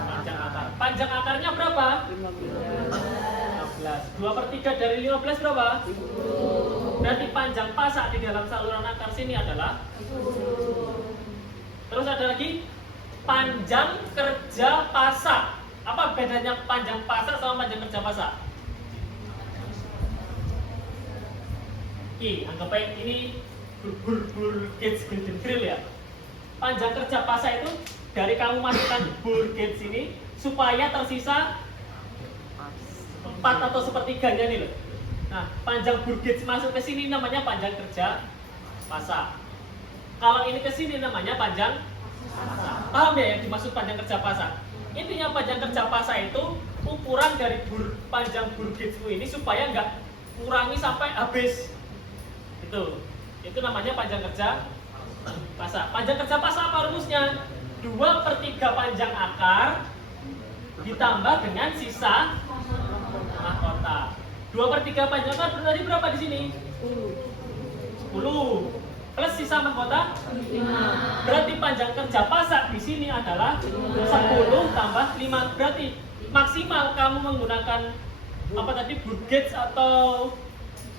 panjang akar. Panjang akarnya berapa? 15. 2/3 dari 15 berapa? Berarti panjang pasak di dalam saluran akar sini adalah. Terus ada lagi panjang kerja pasak. Apa bedanya panjang pasak sama panjang kerja pasak? Anggap baik ini bur gauge golden grill ya. Panjang kerja pasak itu dari kamu masukkan bur gauge ini supaya tersisa 4 atau sepertiganya nih loh. Nah, panjang bur gauge masuk ke sini namanya panjang kerja pasak. Kalau ini ke sini namanya panjang pasak. Paham ya yang dimaksud panjang kerja pasak? Intinya panjang kerja pasak itu ukuran dari panjang bur gauge ini supaya nggak kurangi sampai habis. Itu namanya panjang kerja pasak. Panjang kerja pasak apa rumusnya? 2/3 panjang akar ditambah dengan sisa mahkota. 2/3 panjang akar berarti berapa di sini? 10. Plus sisa mahkota 5. Berarti panjang kerja pasak di sini adalah 10 tambah 5. Berarti maksimal kamu menggunakan apa tadi, bur gauge atau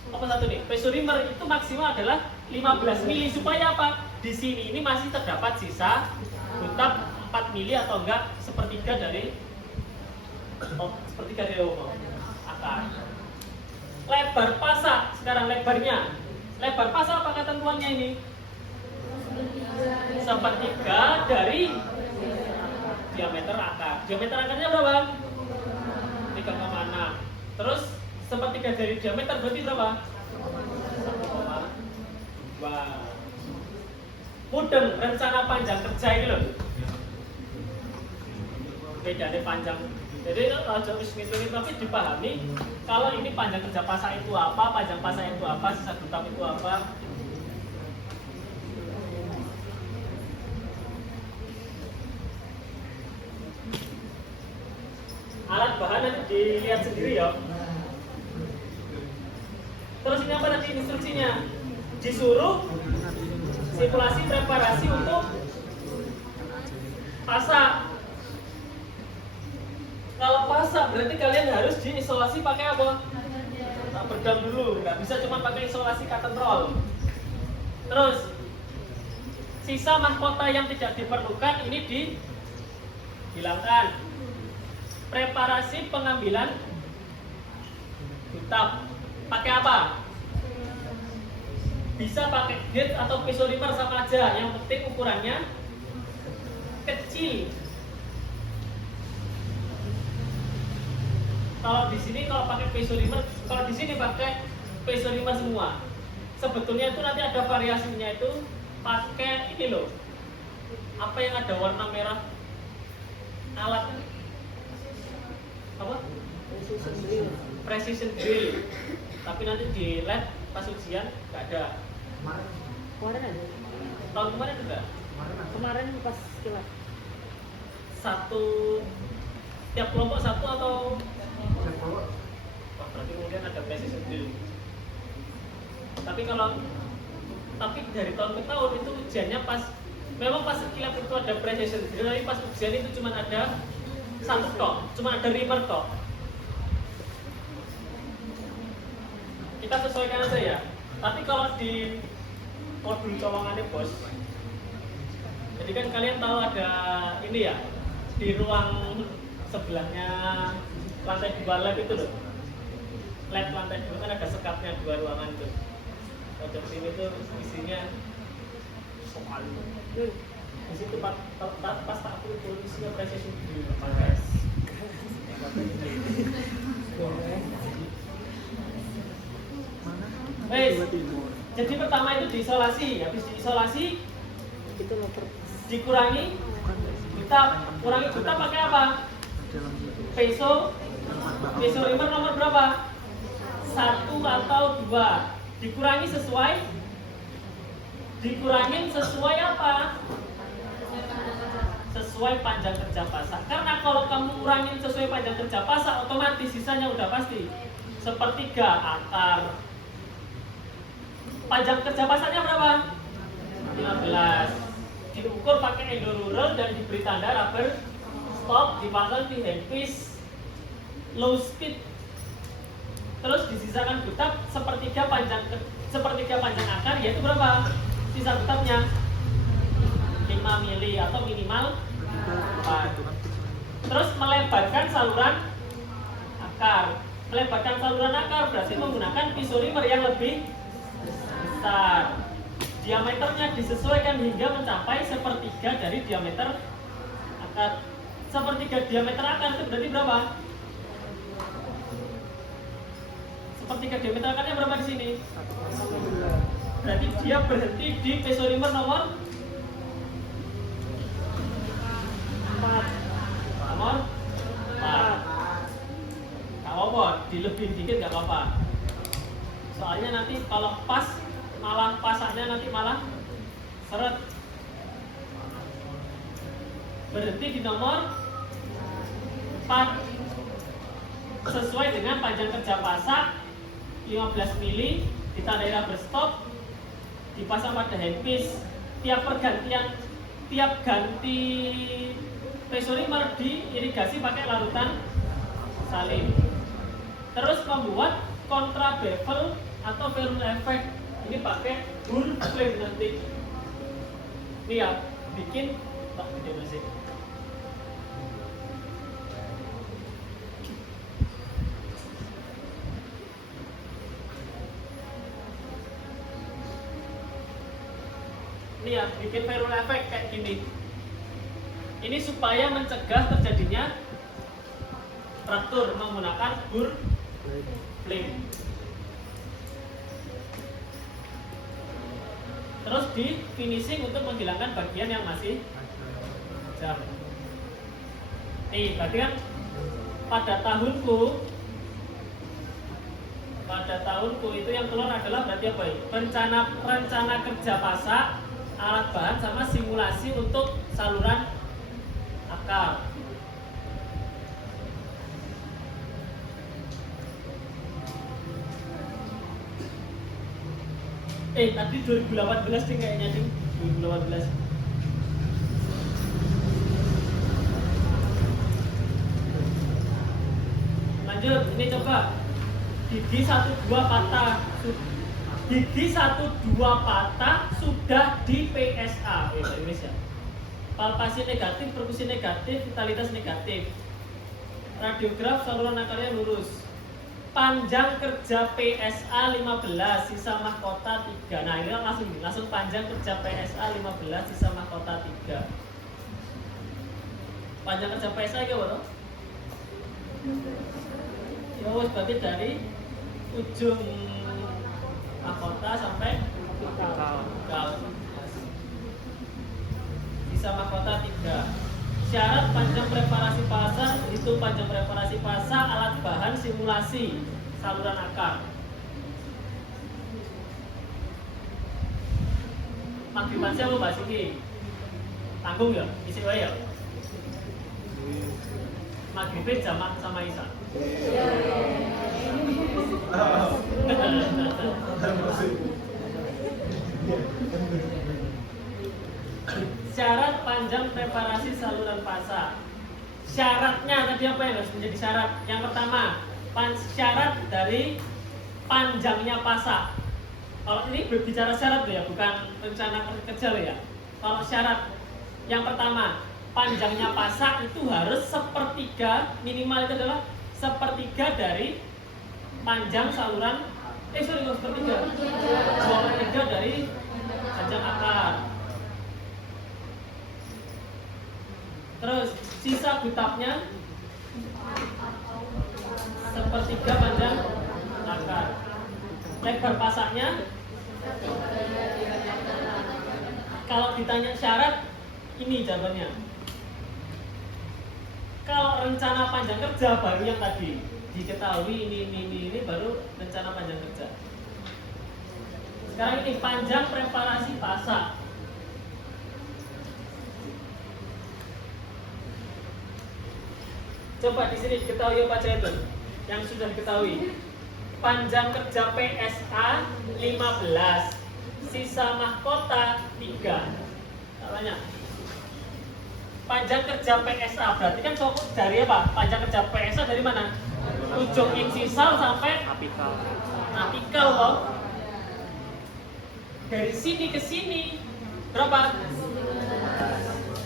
apa satu nih, pressure rimmer itu maksimal adalah 15 mili. Supaya apa? Di di sini ini masih terdapat sisa gutap 4 mili atau enggak sepertiga dari akar. Lebar pasak, sekarang lebarnya. Lebar pasak apa ketentuannya ini? Sepertiga dari diameter akar. Diameter akarnya berapa? 3,6. Terus sepertiga dari diameter berarti berapa? 1,2. Mudeng rencana panjang kerja ini loh. Bedanya panjang. Jadi aja wis ngitung tapi dipahami kalau ini panjang kerja pasak itu apa, panjang pasak itu apa, sisa gutap itu apa. Alat bahan nanti dilihat sendiri ya. Terus ini apa tadi instruksinya? Disuruh simulasi preparasi untuk pasak. Kalau pasak berarti kalian harus diisolasi pakai apa? Berdam dulu, nggak bisa cuma pakai isolasi cotton roll. Terus sisa mahkota yang tidak diperlukan ini dihilangkan. Preparasi pengambilan gutap pakai apa? Bisa pakai gate atau pisolimer sama aja, yang penting ukurannya kecil. Kalau di sini kalau pakai pisolimer, kalau di sini pakai pisolimer semua. Sebetulnya itu nanti ada variasinya itu pakai ini loh. Apa yang ada warna merah? Alat apa? Precision drill. Tapi nanti di lab pas ujian nggak ada. Kemarin ada. Tahun kemarin enggak? Kemarin pas kilat. Satu tiap kelompok satu atau berarti kemudian ada precision drill. Tapi dari tahun ke tahun itu ujiannya pas memang pas kilat itu ada precision drill, tapi pas ujian itu cuma ada satu tok, cuma ada reamer tok. Kita sesuaikan aja ya. Tapi kalau di modul colongannya bos, jadi kan kalian tahu ada ini ya di ruang sebelahnya lantai 2 lab itu loh. Lab lantai 2 kan ada sekatnya 2 ruangan tuh. Pojok sini tuh isinya soal. Di situ pas tak aku isinya precision drill pakai. Jadi pertama itu diisolasi, habis diisolasi Itu nomor dikurangi kurangi gutap pakai apa? Pisolimer nomor berapa? 1 atau 2. Dikurangin sesuai apa? Sesuai panjang kerja pasak. Karena kalau kamu kurangin sesuai panjang kerja pasak, otomatis sisanya udah pasti sepertiga akar. Panjang kerja pasaknya berapa? 15. Diukur pakai endoruler dan diberi tanda rubber stop, dipasang di handpiece low speed. Terus disisakan gutap sepertiga panjang akar, yaitu berapa? Sisa gutapnya 5 mili atau minimal 4. Terus melebarkan saluran akar. Melebarkan saluran akar berarti menggunakan pisolimer yang lebih besar. Diameternya disesuaikan hingga mencapai sepertiga dari diameter akar. Sepertiga diameter akar itu berarti berapa? Sepertiga diameter akarnya berapa di sini? Berarti dia berhenti di pisolimer nomor 4. Nomor 4. Gak apa-apa, dilebihin dikit gak apa-apa. Soalnya nanti kalau pas malah pasaknya nanti malah seret. Berhenti di nomor 4 sesuai dengan panjang kerja pasak 15 mili, ditandai rubber stop, dipasang pada handpiece. Tiap ganti pisolimer diirigasi pakai larutan salin. Terus membuat kontra bevel atau velum effect. Ini pakai bull flame nanti. Ini ya, bikin tak gede masih. Ini ya, bikin ferrule effect kayak gini. Ini supaya mencegah terjadinya fraktur menggunakan bur flame. Terus di finishing untuk menghilangkan bagian yang masih jam. Nih, berarti kan pada tahunku itu yang keluar adalah berarti apa ya? Rencana kerja pasak, alat bahan sama simulasi untuk saluran akar. Tadi 2018 ding kayaknya ding 2018. Lanjut, ini coba gigi 1-2 patah. Gigi 1-2 patah sudah di PSA. Indonesia. Palpasi negatif, perkusi negatif, vitalitas negatif. Radiograf saluran akarnya lurus. Panjang kerja PSA 15, sisa mahkota 3. Nah, ini langsung panjang kerja PSA 15, sisa mahkota 3. Panjang kerja PSA ya, Bro? Ya wes, berarti dari ujung mahkota sampai pikal. Sisa mahkota 3. Syarat panjang preparasi pasang itu panjang preparasi pasang alat bahan simulasi saluran akar. Magriban siapa bahas ini? Tanggung ya? Isi wae ya? Maghribnya jamak sama Isa. Syarat panjang preparasi saluran pasak. Syaratnya tadi apa yang harus menjadi syarat? Yang pertama, syarat dari panjangnya pasak. Kalau ini berbicara syarat ya, bukan rencana kerja ya. Kalau syarat yang pertama, panjangnya pasak itu harus sepertiga, minimal itu adalah sepertiga dari panjang saluran. Sepertiga. 2/3 dari panjang akar. Terus sisa gutapnya sepertiga panjang akar. Lebar pasaknya, kalau ditanya syarat, ini jawabannya. Kalau rencana panjang kerja baru yang tadi diketahui ini baru rencana panjang kerja. Sekarang ini panjang preparasi pasak. Coba di sini diketahui apa aja itu yang sudah diketahui. Panjang kerja PSA 15, sisa mahkota 3. Tanya. Panjang kerja PSA berarti kan dari apa? Panjang kerja PSA dari mana? Ujung insisal sampai apikal loh. Dari sini ke sini berapa?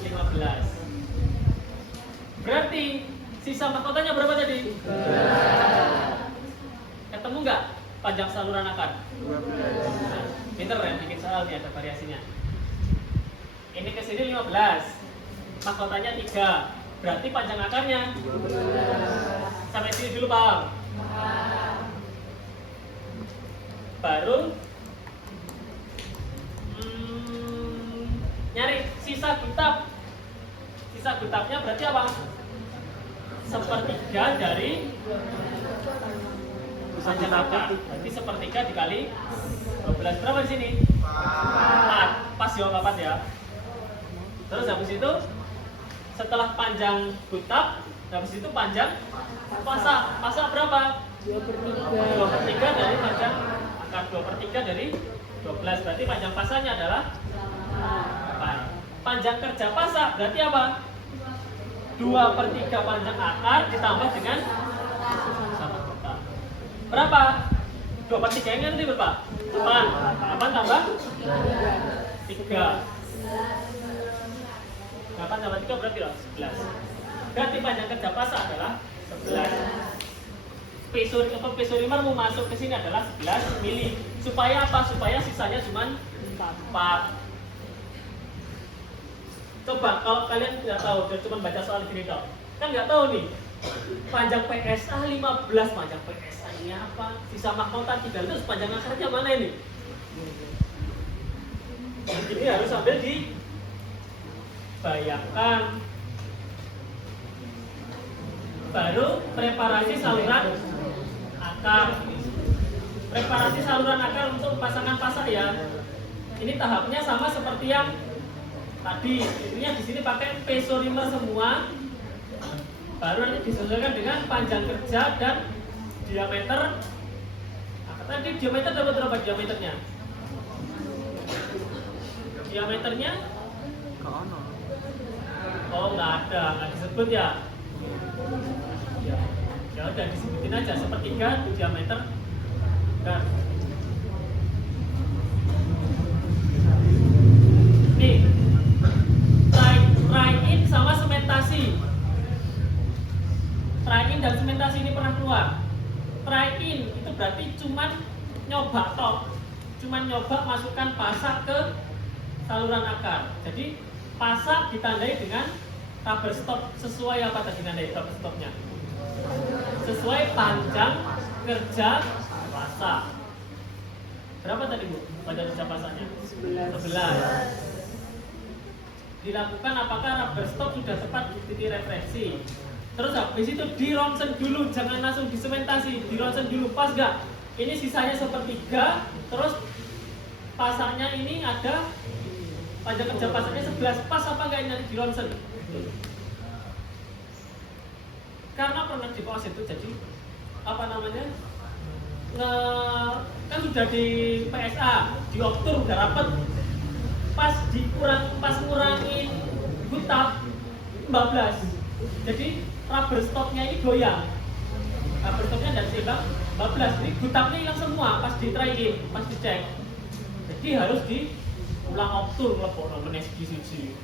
15. Berarti sisa mahkotanya berapa tadi? 12. Ketemu nggak panjang saluran akar? 12. Pinter ya bikin soal nih, ada variasinya. Ini ke sini 15. Mahkotanya 3. Berarti panjang akarnya 12. Sampai sini dulu paham? Baru nyari sisa gutap. Sisa gutapnya berarti apa? Sepertiga dari panjang akar. Berarti sepertiga dikali 12. Berapa di sini? 4. Pas ya, 4 ya. Terus habis itu setelah panjang gutap, habis itu panjang pasak. Pasak berapa? 2/3 dari panjang akar. 2/3 dari 12. Berarti panjang pasaknya adalah 4. Panjang kerja pasak berarti apa? 2/3 panjang akar ditambah dengan sisa mahkota. Berapa? 2/3 ini nanti berapa? 8. 8 tambah 3. 8 tambah 3 berarti 11. Berarti panjang kerja pasar adalah 11. P-surimer mau masuk ke sini adalah 11 mili. Supaya apa? Supaya sisanya cuma 4. Coba kalau kalian tidak tahu, cuma baca soal gini dong. Kan nggak tahu nih. Panjang PSA 15, panjang PSA ini apa? Sisa mahkota 3, terus panjang akarnya mana ini? Jadi harus sambil dibayangkan. Baru preparasi saluran akar. Preparasi saluran akar untuk pasangan pasak ya. Ini tahapnya sama seperti yang tadi. Intinya di sini pakai P-surimer semua. Baru nanti disesuaikan dengan panjang kerja dan diameter. Tadi diameter dapat berapa diameternya? Diameternya? Oh nggak ada, nggak disebut ya. Ya udah disebutin aja sepertiga diameter. Dan nih, try-in sama sementasi. Try-in dan sementasi ini pernah keluar. Try-in itu berarti cuman nyoba top, cuman nyoba masukkan pasak ke saluran akar. Jadi pasak ditandai dengan rubber stop. Sesuai apa tadi ditandai rubber stopnya? Sesuai panjang kerja pasak. Berapa tadi Bu? Panjang kerja pasaknya? 11. Dilakukan apakah rubber stop sudah tepat di titik referensi. Terus habis itu di ronsen dulu, jangan langsung disementasi, di ronsen dulu pas gak? Ini sisanya sepertiga, terus pasaknya ini ada panjang kerja pasaknya 11, pas apa enggak ini di ronsen? Karena pernah di pos itu jadi apa namanya? Kan sudah di PSA, di oktur udah rapet, pas ngurangin gutap 14, jadi rubber stopnya ini goyang, rubber stopnya dan seimbang 14, jadi gutapnya hilang semua pas di try-in, pas dicek. Jadi harus diulang oktur lepok nomor siji.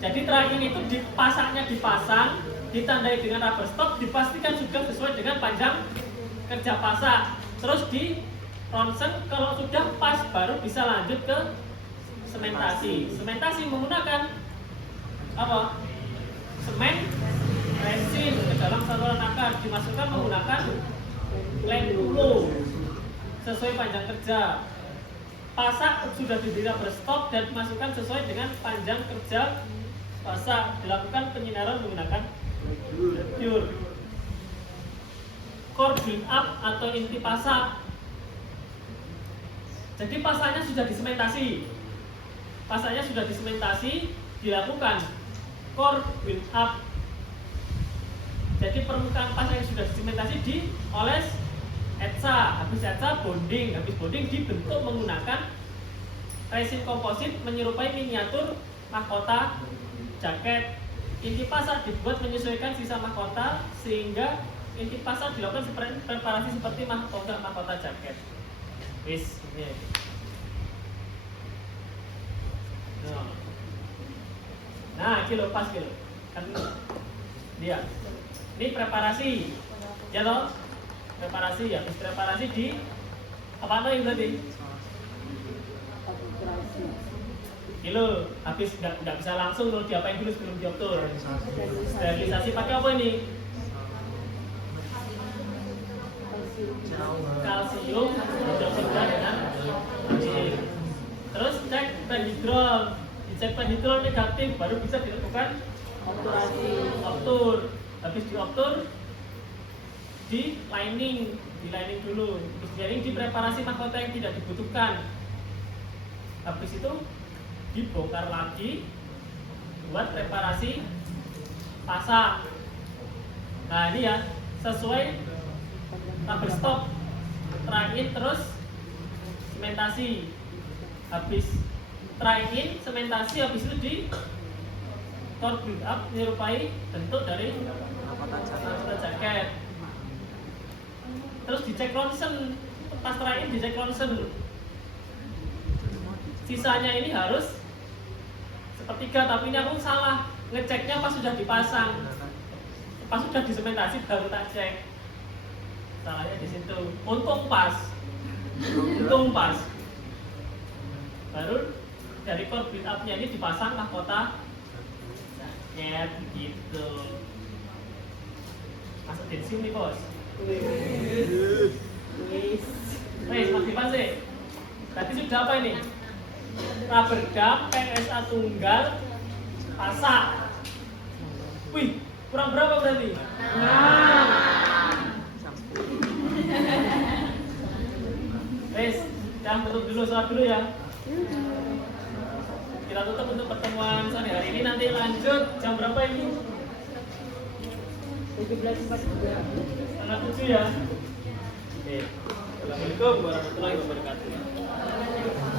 Jadi try-in itu dipasangnya dipasang, ditandai dengan rubber stop, dipastikan sudah sesuai dengan panjang kerja pasak. Terus di ronsen kalau sudah pas baru bisa lanjut ke sementasi. Sementasi menggunakan apa? Semen resin ke dalam saluran akar, dimasukkan menggunakan lem dulu sesuai panjang kerja. Pasak sudah diberi rubber stop dan dimasukkan sesuai dengan panjang kerja pasak. Dilakukan penyinaran menggunakan pure. Core build up atau inti pasak. Jadi pasaknya sudah disementasi. Pasaknya sudah disementasi, dilakukan core build up. Jadi permukaan pasak yang sudah disementasi dioles etsa, habis etsa bonding, habis bonding dibentuk menggunakan resin komposit menyerupai miniatur mahkota jaket. Inti pasak dibuat menyesuaikan sisa mahkota sehingga inti pasak dilakukan preparasi seperti mahkota jaket. Wis, ini. Nah, kilo pas kilo. Kan dia. Ini preparasi. Ya toh? Preparasi ya, habis preparasi di apa namanya berarti? Kilo, habis nggak bisa langsung loh, diapain dulu sebelum dioktur? Sterilisasi pakai apa ini? Kalsium hidroksida dengan air. Terus cek penhidrol, dicek penhidrol negatif baru bisa dilakukan oktur. Habis dioktur di lining dulu, terus jadi di preparasi mahkota yang tidak dibutuhkan. Habis itu dibongkar lagi buat preparasi pasak. Nah ini ya sesuai rubber stop, try-in terus sementasi. Habis try-in sementasi, habis itu di core build up menyerupai bentuk dari mahkota jaket. Terus dicek ronsen, pas try-in dicek ronsen. sisanya ini harus sepertiga, tapi ini aku salah ngeceknya pas sudah dipasang, pas sudah disementasi baru tak cek. Salahnya di situ. Untung pas, baru dari core build up-nya ini dipasang mahkota jaket gitu. Masuk di sini bos. Wis. Wes, Mas Dipan sih. Tadi sudah apa ini? Rubber dam, PSA tunggal, pasak. Wih, kurang berapa berarti? Wes, jangan tutup dulu, sholat dulu ya. Kita tutup untuk pertemuan sore hari ini, nanti lanjut jam berapa ini? 17.42. Setengah 7 ya. Oke. Assalamualaikum warahmatullahi wabarakatuh.